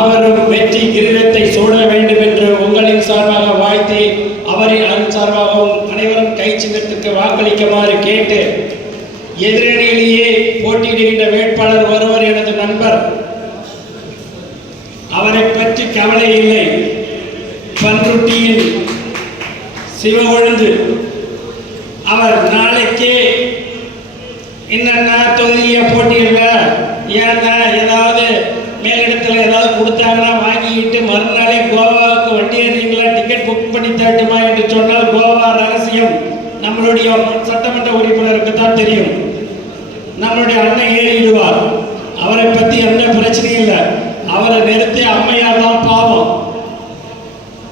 மாபெரும் வெற்றி கிரீடத்தை சூட வேண்டும் என்று உங்களின் சார்பாக வாழ்த்தி நம்மளுடைய சட்டமன்ற உறுப்பினருக்கு தான் தெரியும். நம்மளுடைய அண்ணன் ஏறிடுவார். அவரை பத்தி எந்த பிரச்சனையும் இல்லை. அவரை நிறுத்தி அம்மையார் தான் பாவம்.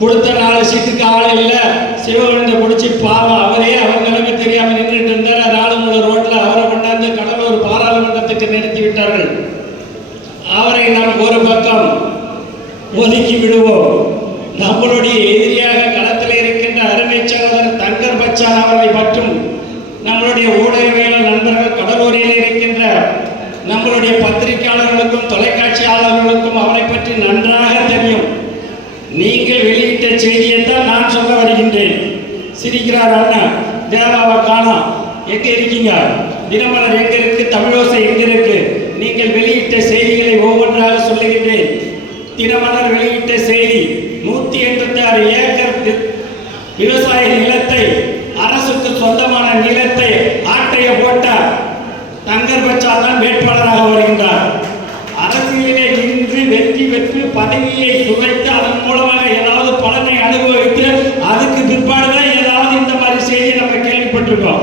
கொடுத்த நாலு சீட்டுக்கு ஆள் இல்லை. சிவகொழுந்த பிடிச்சி பாவம். அவரே அவர் நிலைமை தெரியாம நின்றுட்டு இருந்தார். ராளுமுள்ள ரோட்ல அவரை கொண்டாந்து கடலூர் பாராளுமன்றத்துக்கு நிறுத்தி விட்டார்கள். அவரை நாம் ஒரு பக்கம் ஒதுக்கி விடுவோம். நம்மளுடைய எதிரி தங்கர் அவர்களை மற்றும் நம்மளுடைய ஊடகவியல் நண்பர்கள் கடலூரில் இருக்கின்ற நம்மளுடைய பத்திரிகையாளர்களுக்கும் தொலைக்காட்சியாளர்களுக்கும் அவரை பற்றி நன்றாக தெரியும். நீங்கள் வெளியிட்ட செய்தியை தான் நான் சொல்ல வருகின்றேன். சிரிக்கிறார் அண்ணா தேவாவை காணோம் எங்க இருக்கீங்க? தினமலர் எங்க இருக்கு? தமிழோசை எங்க இருக்கு? நீங்கள் வெளியிட்ட செய்திகளை ஒவ்வொன்றாக சொல்லுகின்றேன். தினமலர் வெளியிட்ட செய்தி நூத்தி எண்பத்தி ஆறு ஏக்கர் விவசாய நிலத்தை சொந்தமான நிலத்தை ஆட்டைய போட்ட தங்கர் பச்சால் தான் வேட்பாளராக வருகின்றார். அரசியலிலே நின்று வெற்றி பெற்று பதவியை சுவைத்து அதன் மூலமாக ஏதாவது பலனை அனுபவித்து அதுக்கு பிற்பாடுதான் ஏதாவது இந்த மாதிரி செய்தி நம்ம கேள்விப்பட்டிருக்கோம்.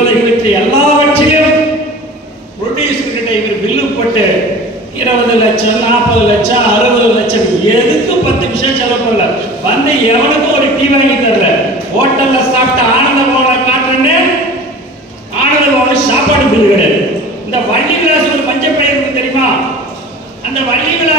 இவர் இவற்றை எல்லாவற்றிலும் ப்ரொடியூசர் இவர் பில்லு போட்டு இருபது லட்சம் நாற்பது லட்சம் அறுபது லட்சம் எதுக்கு பத்து நிமிஷம் செலவு பண்ணல? வந்து எவனுக்கும் ஒரு டீ வாங்கி தர்ற? ஹோட்டல்ல சாப்பிட்டு ஆனந்த பவனை காட்டுறேன்னு ஆனந்த பவன் சாப்பாடு பில்லு கிடையாது. இந்த வள்ளி விலாசம் ஒரு மஞ்சள் பயிர் தெரியுமா? அந்த வள்ளி விலாச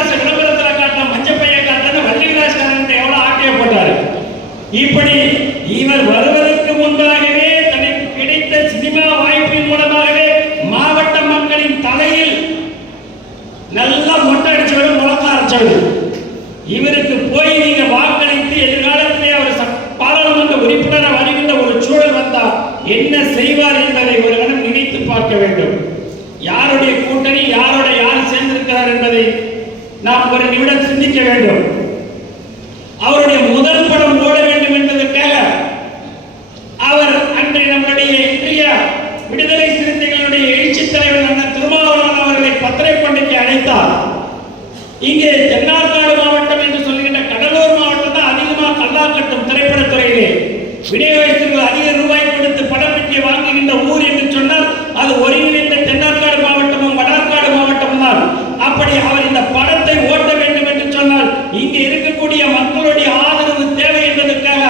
இங்கே தென்னார்காடு மாவட்டம் என்று சொல்கின்ற கடலூர் மாவட்டம் தான் அதிகமாக கல்லா கட்டும் திரைப்படத்துறையிலே விநியோகத்திற்கு அதிக ரூபாய் கொடுத்து படப்பெட்டியை வாங்குகின்ற ஊர் என்று சொன்னால் அது ஒருங்கிணைந்த தென்னார்காடு மாவட்டமும் வடார்காடு மாவட்டமும் தான் அப்படி அவர் இந்த படத்தை ஓட்ட வேண்டும் என்று சொன்னால் இங்கே இருக்கக்கூடிய மக்களுடைய ஆதரவு தேவை என்பதற்காக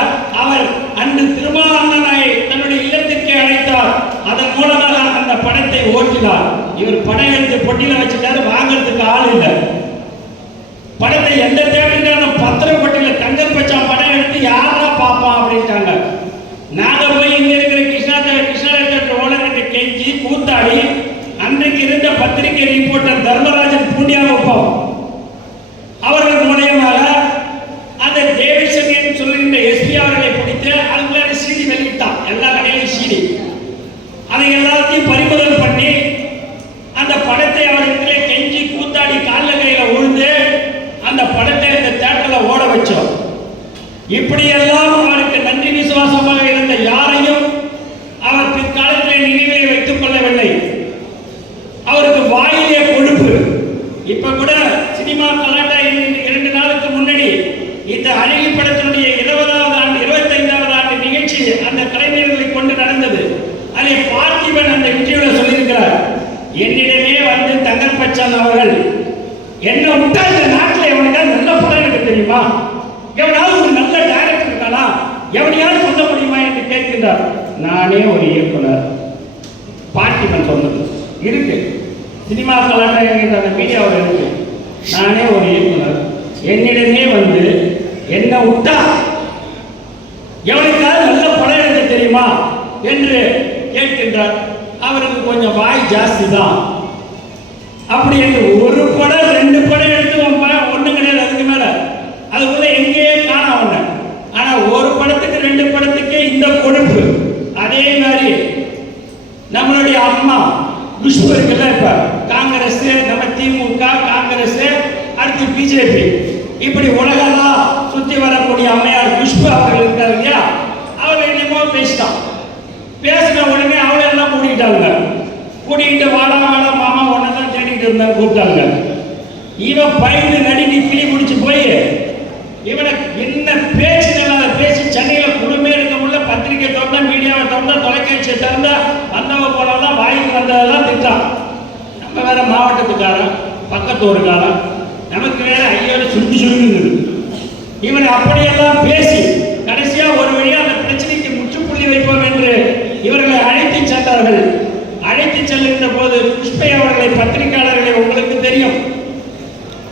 அவர் அன்று திருமா அண்ணனை தன்னுடைய இல்லத்திற்கு அழைத்தார் அதன் மூலமாக அந்த படத்தை ஓட்டினார் இவர் படம் எடுத்து பொட்டியில வச்சுட்டாரு வாங்குறதுக்கு ஆள் இல்லை படத்தை எந்த தேட்டருக்கான பத்திரப்பட்டியில தங்கல் பச்சான் படம் எடுத்து பாப்பா அப்படின்ட்டாங்க. நாங்க போய் இங்க இருக்கிற கிருஷ்ணா தே- கிருஷ்ணா ஓனர்கிட்ட கெஞ்சி கூத்தாடி அன்றைக்கு இருந்த பத்திரிகை ரிப்போர்ட்டர் தர்மராஜன் பூண்டியாவுப்பம் அவர்கள் மூலியமாக அந்த டேவிட்சன் என்று சொல்லுகின்ற எஸ்பி அவர்களை பிடித்து அதுக்குள்ள சீடி வெளியிட்டான் எல்லா கடையிலும் சீடி அதை எல்லாத்தையும் பறிமுதல் பண்ணி அந்த படத்தை அவரிடத்திலே கெஞ்சி கூத்தாடி கால்ல கையில உழுந்து அந்த படத்தை இந்த தேட்டர்ல ஓட வச்சோம் இப்படியெல்லாம் அவருக்கு நன்றி விசுவாசமாக இருந்த யாரையும் அவர் பிற்காலத்திலே நினைவிலே வைத்துக் கொள்ளவில்லை அவருக்கு வாயிலே கொழுப்பு இப்ப கூட சினிமா கலாட்டா இரண்டு நாளுக்கு முன்னாடி இந்த அழகி படத்தினுடைய இருபதாவது ஆண்டு இருபத்தைந்தாவது ஆண்டு நிகழ்ச்சி அந்த கலைஞர்களை கொண்டு நடந்தது. அதை பார்த்திபன் அந்த இன்டர்வியூல சொல்லியிருக்கிறார். என்னிடமே வந்து தங்கர் பச்சான் அவர்கள் என்ன விட்டா இந்த நாட்டில் எவனுக்காவது நல்ல படம் எனக்கு தெரியுமா? எவனாவது ஒரு நல்ல டைரக்டர் இருக்கானா? எவனையாவது சொல்ல முடியுமா? என்று கேட்கின்றார். நானே ஒரு இயக்குனர். பார்த்திபன் சொன்னது. இருக்கு. சினிமா கலாட்டம் என்கின்ற அந்த மீடியாவில் இருக்கு நானே ஒரு இயக்குனர். என்னிடமே வந்து என்ன விட்டா எவனுக்காவது நல்ல படம் எடுக்க தெரியுமா? என்று கேட்கின்றார். அவருக்கு கொஞ்சம் வாய் ஜாஸ்தி தான். அப்படி என்று ஒரு படம் பிஜேபி. இப்படி உலகெல்லாம் சுத்தி வரக்கூடிய அம்மையார் குஷ்பு அவர்கள் இருக்காரு இல்லையா? அவர் என்னமோ பேசிட்டான். பேசின உடனே அவளை எல்லாம் கூட்டிக்கிட்டாங்க. கூட்டிக்கிட்டு வாடா வாடா மாமா உன்னை தான் தேடிட்டு இருந்தாங்க கூப்பிட்டாங்க. இவன் பயந்து நடுங்கி கிளி முடிச்சு போய் இவனை என்ன பேச்சு நல்லா பேசி சென்னையில் குழுமே இருக்க முடியல பத்திரிக்கை திறந்தா மீடியாவை திறந்தா தொலைக்காட்சியை திறந்தா வந்தவங்க போனவெல்லாம் வாய்க்கு வந்ததெல்லாம் திட்டான். நம்ம வேற மாவட்டத்துக்காரன் பக்கத்து ஊருக்காரன் நமக்கு வேற ஐயோட சுண்டி சுருங்குது. இவனை அப்படியெல்லாம் பேசி கடைசியா ஒரு வழியா அந்த பிரச்சனைக்கு முற்றுப்புள்ளி வைப்போம் என்று இவர்களை அழைத்து சென்றார்கள். அழைத்து செல்லுகின்ற போது புஷ்பை அவர்களை பத்திரிகையாளர்களை உங்களுக்கு தெரியும்.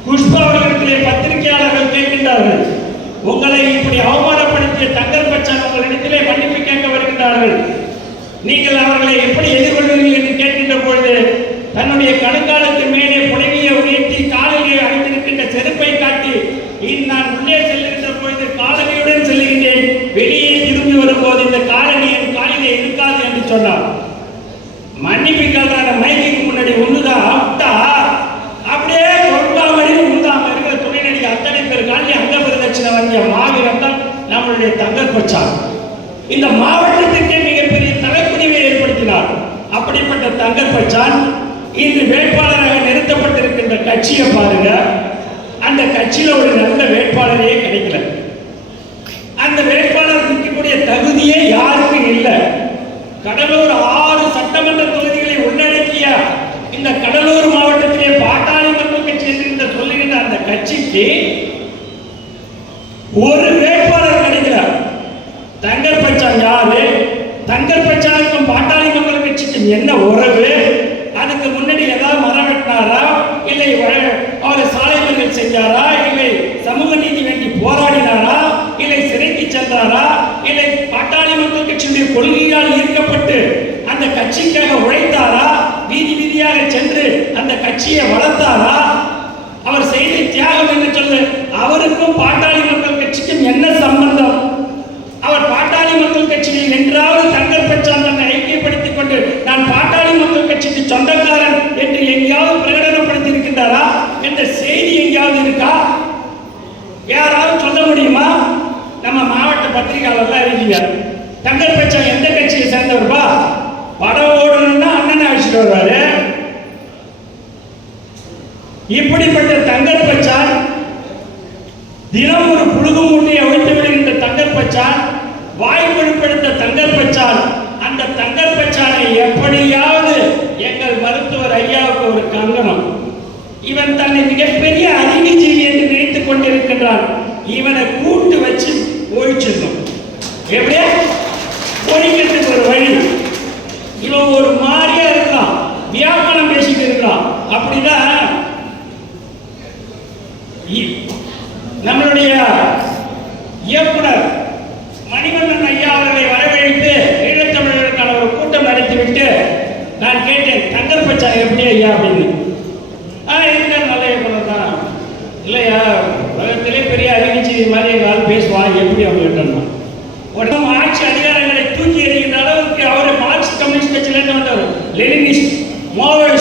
புஷ்பா அவர்களிடத்திலே பத்திரிகையாளர்கள் கேட்கின்றார்கள். உங்களை இப்படி அவமானப்படுத்திய தங்கர் பச்சான் உங்களிடத்திலே மன்னிப்பு கேட்க வருகின்றார்கள். நீங்கள் அவர்களை எப்படி எதிர்கொள்வீர்கள் என்று கேட்கின்ற பொழுது தன்னுடைய கணுக்காலுக்கு மேலே புடவையை உயர்த்தி காலிலே அணிந்திருக்கின்ற செருப்பை காட்டி இனி நான் உள்ளே செல்லுகின்ற பொழுது காலனியுடன் செல்லுகின்றேன் வெளியே போது இந்த காலனி என் காலிலே இருக்காது என்று சொன்னார். மன்னிப்பு கேள்றாங்க மைக்கு முன்னாடி ஒண்ணுதான் விட்டா அப்படியே கொண்டாமடி உண்டாம இருக்கிற துணை நடிகை அத்தனை பேர் காலி அங்க பிரதட்சணை வாங்கிய மாவீரம் தான் நம்மளுடைய தங்கர் கொச்சார் இந்த மாவட்டத்திற்கே மிகப்பெரிய தலைப்புணிவை ஏற்படுத்தினார். அப்படிப்பட்ட தங்கர் பச்சான் இன்று வேட்பாளராக நிறுத்தப்பட்டிருக்கின்ற கட்சியை பாருங்க. அந்த கட்சியில ஒரு நல்ல வேட்பாளரே கிடைக்கல. அந்த வேட்பாளர் தகுதியே யாருக்கும் இல்லை. கடலூர் ஆறு சட்டமன்ற தொகுதிகளை உள்ளடக்கிய இந்த கடலூர் மாவட்டத்திலே பாட்டாளி மக்கள் கட்சி என்று சொல்லுகின்ற அந்த கட்சிக்கு ஒரு வேட்பாளர் கிடைக்கிறார் தங்கர் பச்சா யாரு? தங்கர் பச்சானுக்கும் பாட்டாளி மக்கள் கட்சிக்கும் என்ன உறவு? அதுக்கு முன்னாடி ஏதாவது மரம் வெட்டினாரா? இல்லை அவர் சாலை மறியல் செஞ்சாரா? இல்லை சமூக நீதி வேண்டி போராடினாரா? இல்லை சிறைக்கு சென்றாரா? கொள்கையால் ஈர்க்கப்பட்டு அந்த கட்சிக்காக உழைத்தாரா? வீதி வீதியாக சென்று அந்த கட்சியை வளர்த்தாரா? அவர் செய்த தியாகம் என்று சொல்லு? அவருக்கும் பாட்டாளி மக்கள் கட்சிக்கும் என்ன சம்பந்தம்? அவர் பாட்டாளி மக்கள் கட்சியில் என்றாவது தங்கள் பெற்றால் தன்னை ஐக்கியப்படுத்திக் கொண்டு நான் பாட்டாளி மக்கள் கட்சிக்கு சொந்தக்கார என்று எங்கேயாவது பிரகடனப்படுத்தி இருக்கின்றாரா என்ற செய்தி எங்கேயாவது இருக்கா யாராவது சொல்ல முடியுமா நம்ம மாவட்ட பத்திரிகையாளர்லாம் இருக்கீங்க தங்கள் பெற்றால் எந்த கட்சியை சேர்ந்தவர்பா படம் ஓடணும்னா அண்ணனை அழைச்சிட்டு வருவாரு இப்படிப்பட்ட தங்கர் பச்சான் தினம் ஒரு புழுகு மூட்டையை அவிழ்த்து விடுகின்ற தங்கற்பச்சான் வாய் கொழுப்படுத்த தங்கர் பச்சான் அந்த தங்கற்பச்சானை எப்படியாவது எங்கள் மருத்துவர் ஐயாவுக்கு ஒரு கங்கணம். இவன் தன்னை மிகப்பெரிய அறிவிஜீவி என்று நினைத்துக் கொண்டிருக்கின்றான். இவனை கூட்டு வச்சு Leninist, Maoist,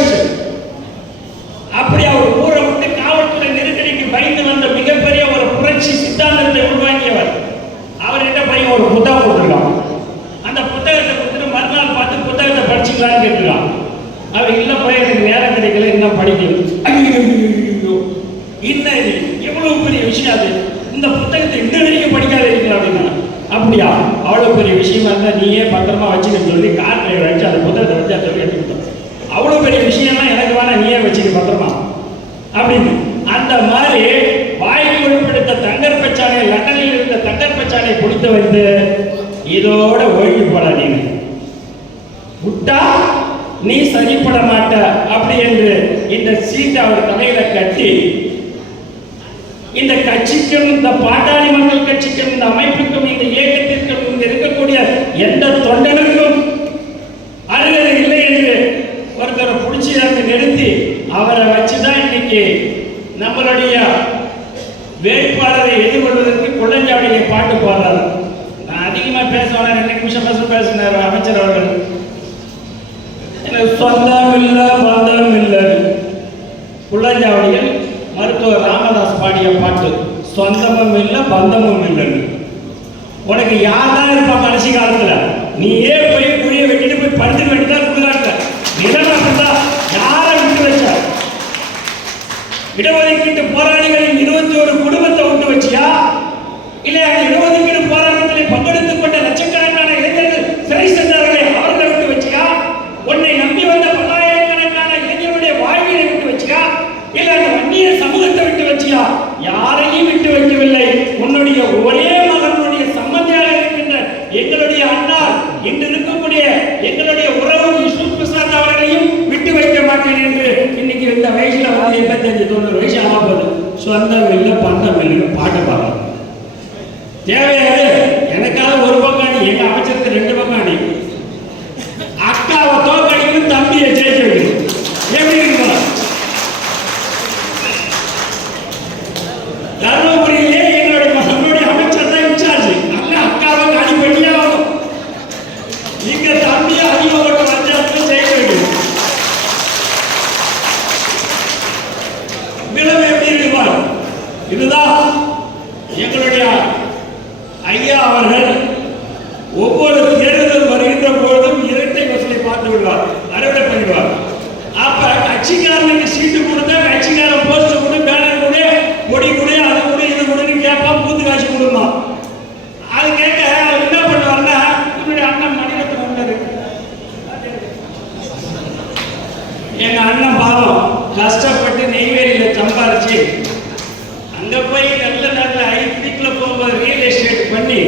அந்த மாதிரி வாய்க்கு உட்படுத்த தங்கர் பச்சானை லண்டனில் இருந்த தங்கர் பச்சானை பிடித்து வந்து இதோட ஓய்வு போடா நீங்க விட்டா நீ சரிப்பட மாட்ட. அப்படி என்று இந்த சீட்டை அவர் தலையில கட்டி இந்த கட்சிக்கும் இந்த பாட்டாளி மக்கள் கட்சிக்கும் இந்த அமைப்புக்கும் இந்த இயக்கத்திற்கும் இங்க இருக்கக்கூடிய எந்த தொண்டனுக்கும் அருகது இல்லை என்று ஒருத்தரை பிடிச்சி அங்க நிறுத்தி அவரை வச்சுதான் இன்னைக்கு நம்மளுடைய வேட்பாளரை எதிர்கொள்வதற்கு கொள்ளஞ்சாவடியை பாட்டு பாடுறாரு. நான் அதிகமாக பேசுவேன் ரெண்டு நிமிஷம் பேச பேசினார் அமைச்சர் அவர்கள். சொந்தம் இல்லை பந்தம் இல்லை குள்ளஞ்சாவடியில் மருத்துவர் ராமதாஸ் பாடிய பாட்டு சொந்தமும் இல்லை பந்தமும் இல்லைன்னு உனக்கு யார் தான் இருப்பா கடைசி காலத்துல? நீயே போய் புரிய வெட்டிட்டு போய் படுத்துக்க வேண்டியதா கஷ்டப்பட்டு நெய்வேலியில் சம்பாரிச்சு அங்கே போய் நல்ல நல்ல ஐந்துக்குள்ளே போகும்போது ரியல் எஸ்டேட் பண்ணி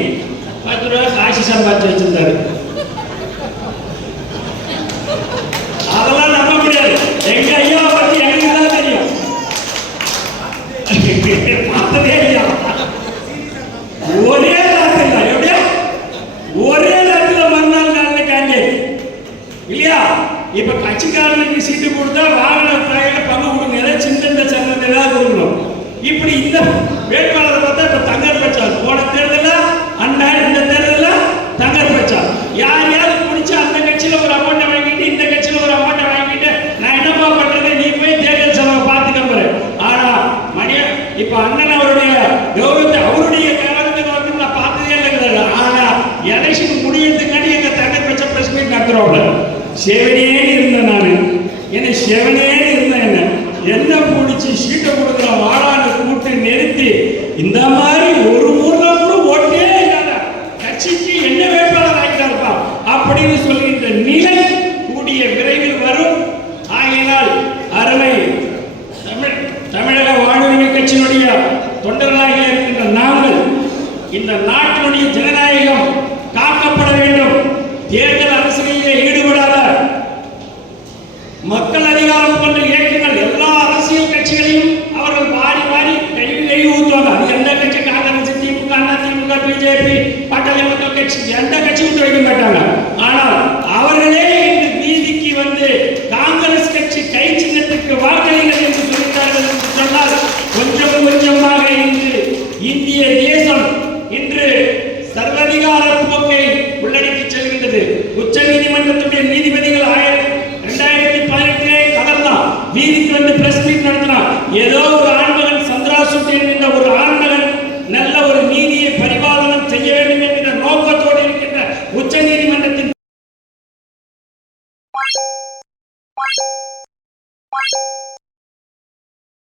பத்து ரூபா காசு சம்பாதிச்சு வச்சுருந்தாரு.